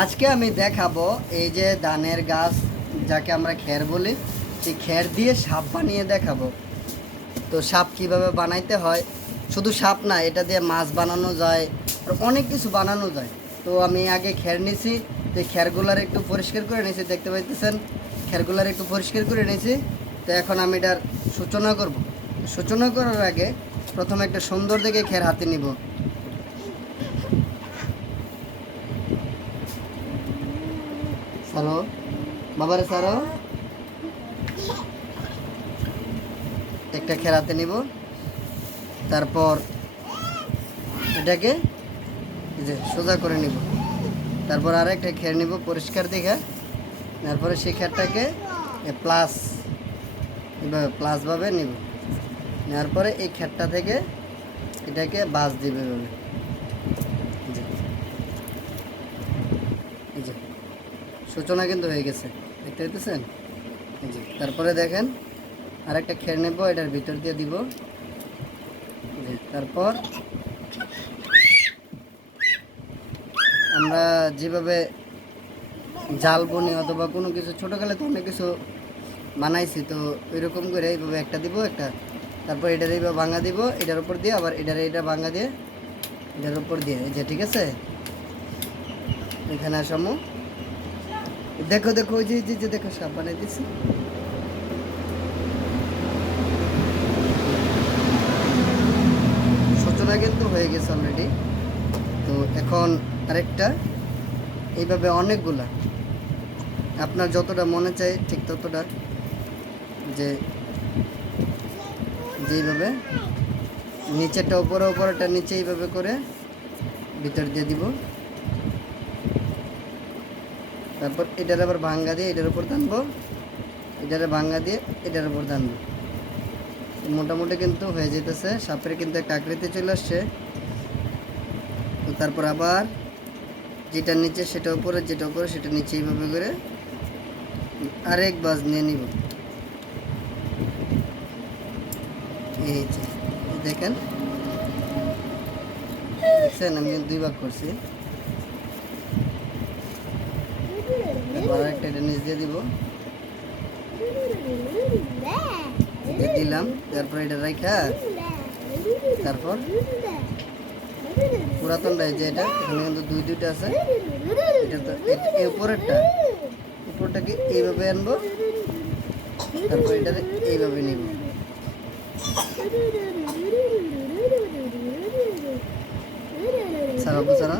আজকে আমি দেখাবো এই যে ধানের গাছ, যাকে আমরা খ্যার বলি, সেই খ্যার দিয়ে সাপ বানিয়ে দেখাবো। তো সাপ কিভাবে বানাইতে হয়, শুধু সাপ না, এটা দিয়ে মাছ বানানো যায় আর অনেক কিছু বানানো যায়। তো আমি আগে খ্যার নিছি, তো খ্যারগুলার একটু পরিষ্কার করে নিয়েছি, দেখতে পাইতেছেন খ্যারগুলার একটু পরিষ্কার করে নিয়েছি। তো এখন আমি এটার সূচনা করব। সূচনা করার আগে প্রথমে একটা সুন্দর দেখে খ্যার হাতে নিব। সারো বাবারে সারো, একটা খেরাতে নিব। তারপর এটাকে এই যে সোজা করে নিব। তারপর আর একটা খের নিব পরিষ্কার দেখে। তারপরে সেই খেরটাকে প্লাস এভাবে প্লাসভাবে নিব। নেওয়ার পরে এই খেরটা থেকে এটাকে বাস দিবে এভাবে। এই যে সূচনা কিন্তু হয়ে গেছে, দেখতে পাইতেছেন। এই যে তারপরে দেখেন আর একটা খের নেব, এটার ভিতর দিয়ে দিব। তারপর আমরা যেভাবে জাল বনি অথবা কোনো কিছু ছোটোকালে তো অনেক কিছু বানাইছি, তো ওইরকম করে এইভাবে একটা দিব একটা, তারপর এটার এইভাবে ভাঙা দিব, এটার উপর দিয়ে আবার এটা ভাঙা দিয়ে এটার উপর দিয়ে। এই যে ঠিক আছে, এখানে আসামো, দেখো দেখো ওই যে দেখো সাপ বানাই দিচ্ছি। সূচনা কিন্তু হয়ে গেছে অলরেডি। তো এখন আরেকটা, এইভাবে অনেকগুলা, আপনার যতটা মনে চাই ঠিক ততটা, যেইভাবে নিচেরটা উপরে উপরেটা নিচে এইভাবে করে ভিতর দিয়ে দিব। তারপর এটার আবার ভাঙ্গা দিয়ে এটার উপর টানবো, এটারে ভাঙ্গা দিয়ে এটার উপর টানবো। মোটামুটি কিন্তু হয়ে যেতেছে, সাপের কিন্তু একটা আকৃতি চলে আসছে। তো তারপর আবার যেটা নিচে সেটা উপরে, যেটা উপরে সেটা নিচে, এইভাবে করে আরেক বাজ নিয়ে নিব। এই যে দেখেন, দেখছেন আমি দুই ভাগ করছি। তারপর আরেকটা এটা নিচ দিয়ে দিব, দিলাম। তারপর এটা রাখা, তারপর পুরাতনটা যে এটা, এখানে কিন্তু দুইটা আছে। এটা তো এই উপরটাকে এইভাবে আনবো, তারপর এটা এইভাবে নিব। সারা সারা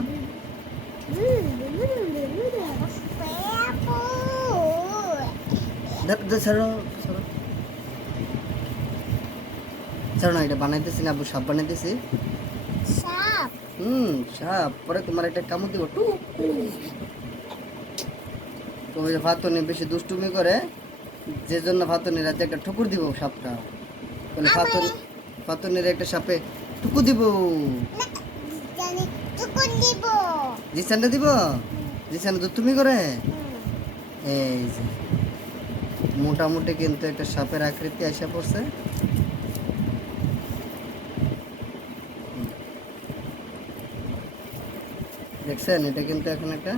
ছাড়ো না, এটা বানাইতেছি না আবু, সাপ বানাইতেছি। সাপ পরে তোমার একটা কামড় দিব টু। তো ওই ফাতনি বেশি দুষ্টুমি করে, যে জন্য ফাতনির রাতে একটা ঠুকুর দিব সাপটা। তাহলে ফাতনির একটা সাপে টুকু দিব, জিসানটা দিব, জিসান তুমি করে। এই যে মোটামুটি কিন্তু একটা সাপের আকৃতি আসা পড়ছে। দেখছেন, এটা কিন্তু এখন একটা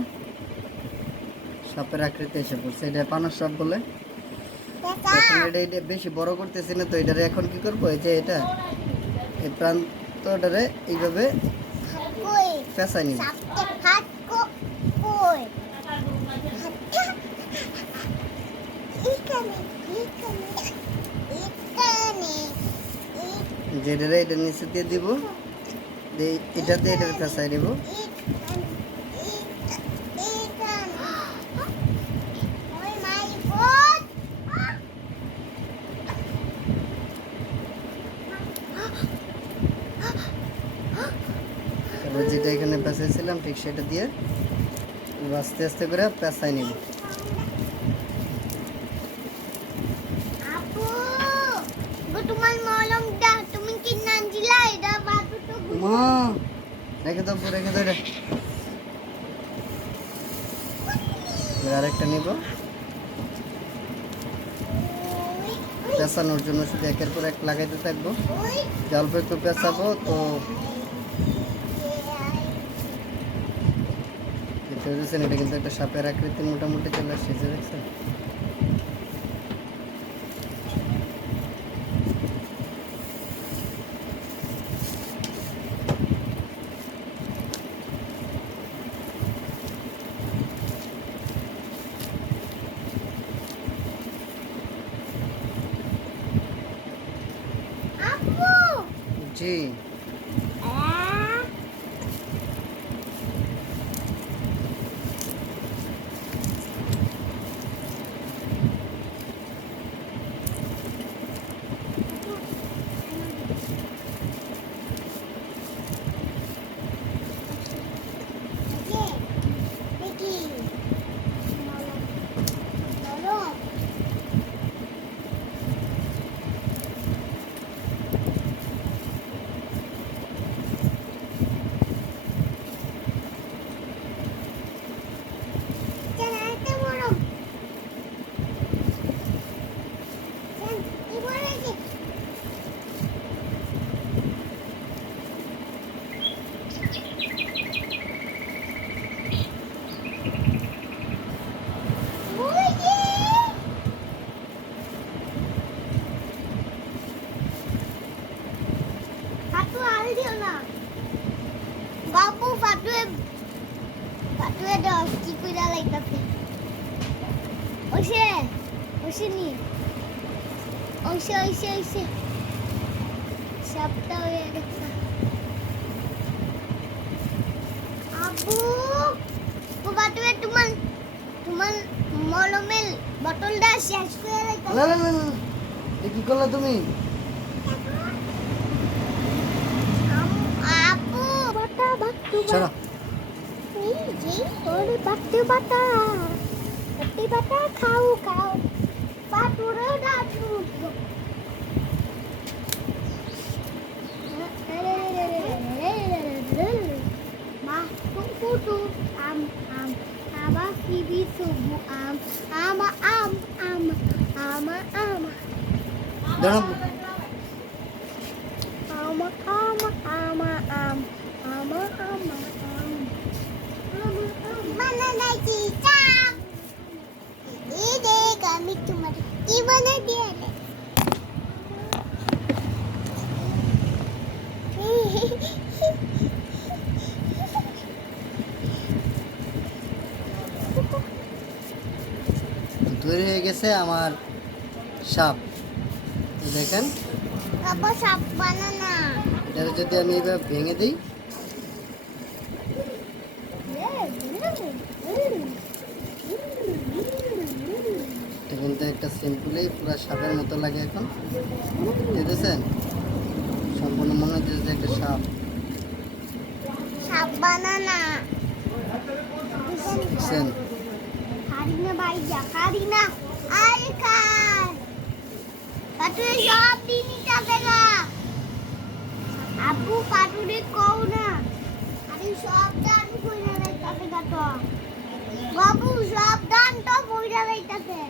সাপের আকৃতি এসে পড়ছে। এটা পানস সাপ বলে। এখন এটা বেশি বড় করতেছি না, তো এটারে এখন কি করবো, এই যে এটা এই প্রান্তটারে এইভাবে পেঁচাই নিব। যেটারে এটা নিচে দিয়ে দিব, এটাতে এটার পেঁচাই দিব। তারপর যেটা এখানে পেঁচাইছিলাম ঠিক সেটা দিয়ে আস্তে আস্তে করে পেঁচাই নিব। রেখে দাও, রেখে দাও। আরেকটা নিব, পেঁচানোর জন্য শুধু একের পর এক লাগাইতে থাকবো। অল্প একটু পেঁচাবো, তো দেখছেন এটা কিন্তু একটা সাপের আকৃতি মোটামুটি চলে আসছে, যে দেখছেন। জি বাবু ফাটুয়ে ফাটুয়ে দাও কি কইরা লাইতাছে ওইসে ওইসে নি ওইসে ওইসে ওইসে সাপটা হয়ে গেছে আবু ও ফাটুয়ে তোমার তোমার মলমের বোতলটা শেষ করে লাইতাছে না না না না, এ কি করলে তুমি? আপু বাটা বাটু চলো এই যে ওরে বাটু বাটা বাটা খাও খাও বাটুরে দাদু মা কুকুটু আম আম আবা সিবি সুবু আম আমা আম আম আমা আমা দাঁড়াবো। আমা আমা আমা আম আমা আমা আম বানানা চিটা এই দেখ আমি তোমার কি বানাই দিয়ে তৈরি হয়ে গেছে আমার সাপ, এই দেখেন। বাবা সাপ বানানা এটা যদি আমি এবার ভেঙে দিই, এটা কিন্তু একটা সিম্পলেই পুরো সাপের মতো লাগে এখন, দেখতেছেন। সম্পূর্ণ মনে হচ্ছে যে একটা সাপ। সাপ বানানা দেখছেন? কারিনা ভাই যা কারিনা আরে কার পাটুরে সব দিনই যাবে না আপু পাটুরে কও না আরে সব দান কইরা লাইতাছে তো বাবু সব দান তো কইরা লাইতাছে